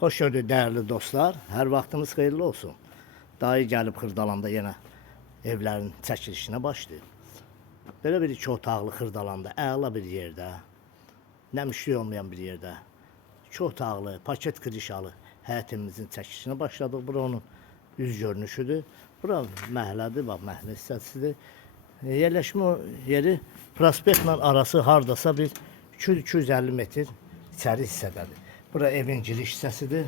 Hoş gördük değerli dostlar. Her vaxtınız xeyirli olsun. Dayı gəlib Xırdalanda yenə evlərin çəkilişinə başlayıb. Belə bir iki otaqlı Xırdalanda, əla bir yerdə, nə müşteri olmayan bir yerdə, iki otaqlı, paket kirişalı həyətimizin çəkilişinə başladıq. Bura onun üz görünüşüdür. Bura məhəllədir, bax məhəllə hissəsidir. Yerləşmə yeri prospektlə arası hardasa bir 200-250 metr içəri hissədədir. Bura evin giriş hissəsidir.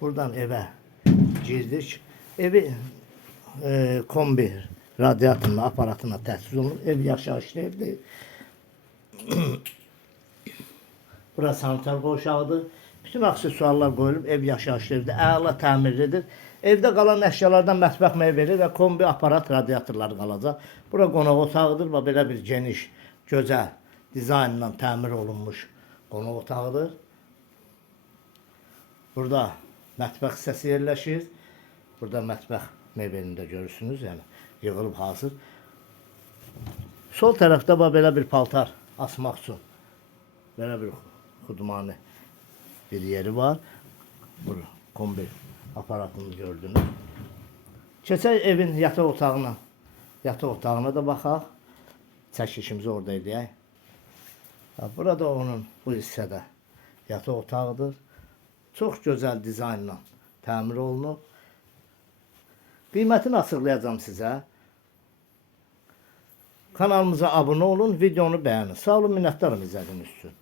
Buradan evə girdik. Evi kombi radiatoruna, aparatına təchiz olunur. Ev yaşayışlı evdir. Bura sanitar qovşağıdır. Bütün aksesuarlar qoyulub, ev yaşayışlı evdir. Əla təmirlidir. Evdə qalan əşyalardan mətbəx meyvəli və kombi aparat radiatorları qalacaq. Bura qonaq otağıdır və belə bir geniş, gözəl dizaynla təmir olunmuş qonaq otağıdır. Burada mətbəx hissəsi yerləşir. Burada mətbəx mebelini də görürsünüz, yəni yığılıb hazır. Sol tərəfdə belə bir paltar asmaq üçün belə bir xudmani bir yeri var. Burada kombi aparatını gördünüz. Keçək evin yataq otağına. Yataq otağına da baxaq. Çəkilişimizi orada edək. Burada onun bu hissədə yataq otağıdır. Çox gözəl dizaynla təmir olunub. Qiymətini açıqlayacağım sizə. Kanalımıza abunə olun, videonu bəyənin. Sağ olun, minnətdarım izlədiyiniz üçün.